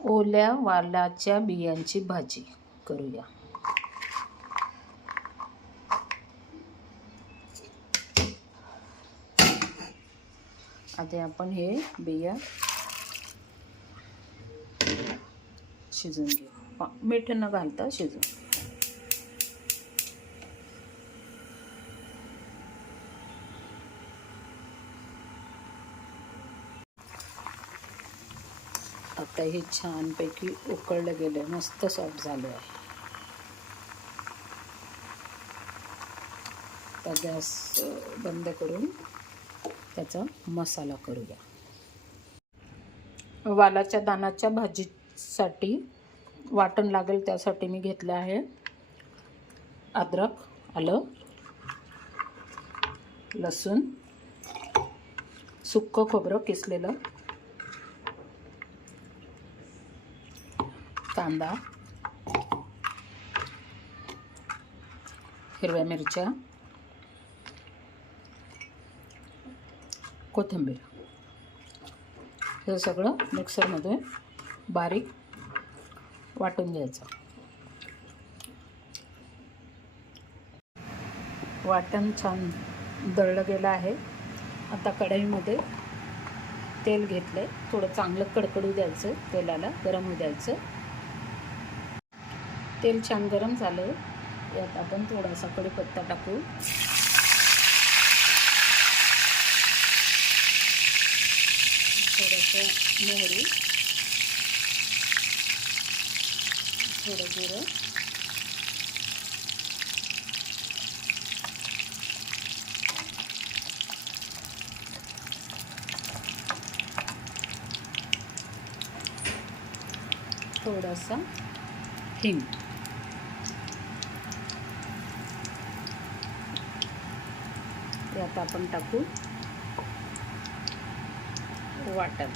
ओल्या वालाच्या बियांची भाजी करूया. आधी आपण हे बिया शिजून घेऊ. मीठ न घालता शिजून. आता हे छानपैकी उकळलं गेलं, मस्त सॉफ्ट झालं आहे. आता गॅस बंद करून त्याचा मसाला करूया. वालाच्या दाण्याच्या भाजीसाठी वाटण लागेल त्यासाठी मी घेतलं आहे अद्रक, आलं, लसूण, सुक्कं खोबरं किसलेलं, कांदा, हिरव्या मिरच्या, कोथिंबीर. हे सगळं मिक्सरमध्ये बारीक वाटून घ्यायचं. वाटण छान दळलं गेलं आहे. आता कढईमध्ये तेल घेतलंय. थोडं चांगलं कडकडू द्यायचं, तेलाला गरम होऊ द्यायचं. तेल छान गरम झालं. यात आपण थोडासा कढीपत्ता टाकू. थोडंसं मोहरी, थोडं जिरं, थोडासा हिंग. यात आपण टाकू वाटण,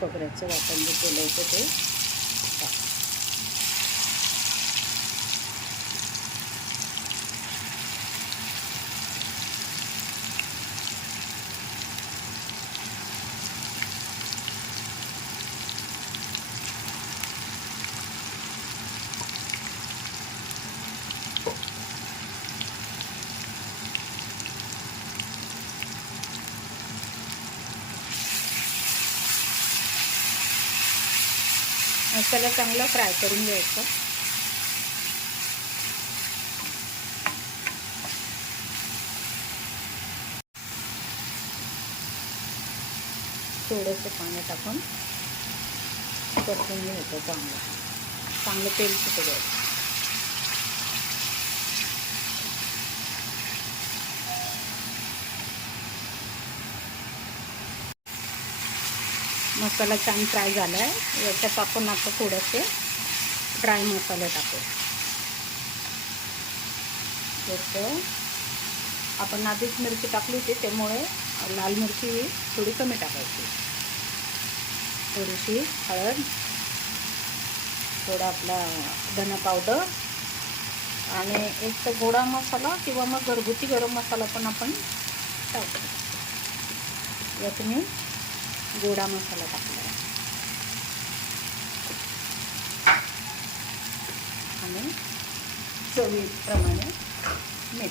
खोबऱ्याचं वाटण जे केलं होतं ते टाकू. मसाला चांगला फ्राय करून घ्यायचा. थोडंसं पाणी टाकून परतून घ्यायचं. चांगलं तेल सुटू द्यायचं. मसाला छान फ्राय झाला आहे. याच्यात आपण आता थोडेसे ड्राय मसाले टाकू. जसं आपण आधीच मिरची टाकली होती त्यामुळे लाल मिरची थोडी कमी टाकायची. थोडीशी हळद, थोडा आपला धना पावडर आणि एक तर गोडा मसाला किंवा मग घरगुती गरम मसाला पण आपण टाकू. यात मी गोडा मसाला टाकला आहे आणि चवीप्रमाणे मीठ.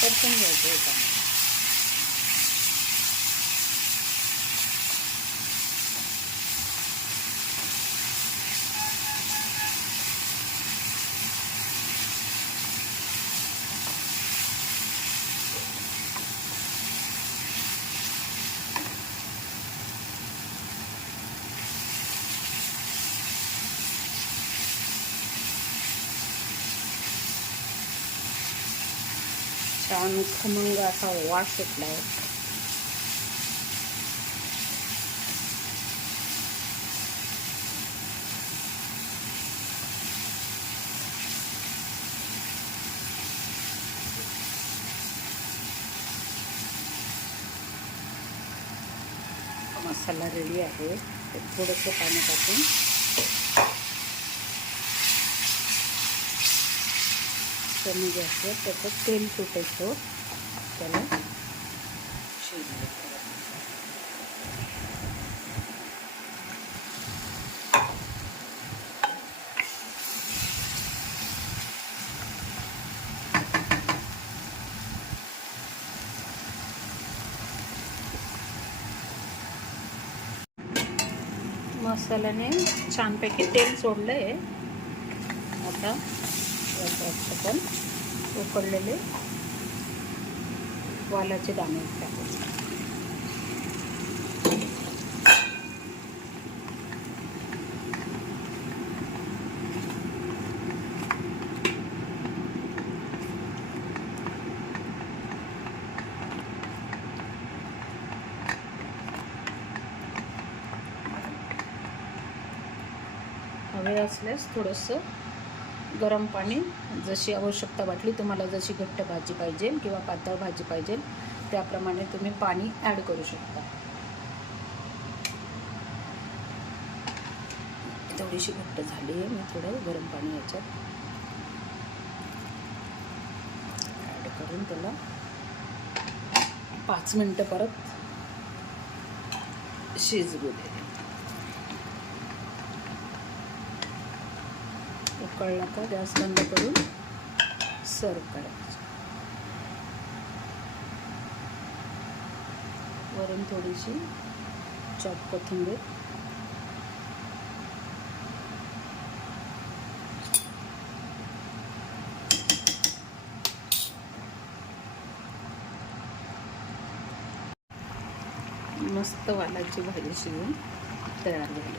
परतून घ्यायचं होतं. छान खमंग असा वास सुटला आहे. मसाला रेडी आहे. थोडंसं पाणी टाकून कमी गॅसवर त्याचं तेल सुटायचं त्याला शिजवून मसाल्याने छानपैकी तेल सोडलं आहे. आता याच्यात आपण उकडलेले वालाचे दाणे टाकायचे. हवे असल्यास थोडंसं गरम पाणी, जशी आवश्यकता वाटली तुम्हाला, जशी घट्ट भाजी पाहिजे किंवा पातळ भाजी पाहिजे त्याप्रमाणे तुम्ही पाणी ॲड करू शकता. थोडीशी घट्ट झाली आहे, मी थोडं गरम पाणी याच्यात ॲड करून त्याला 5 मिनटं परत शिजवू दे. उकळला का गॅस बंद करून सर्व करायचं. वरून थोडीशी चॉप कोथिंबीर, मस्त वालाची भाजी शिजून तयार झाली.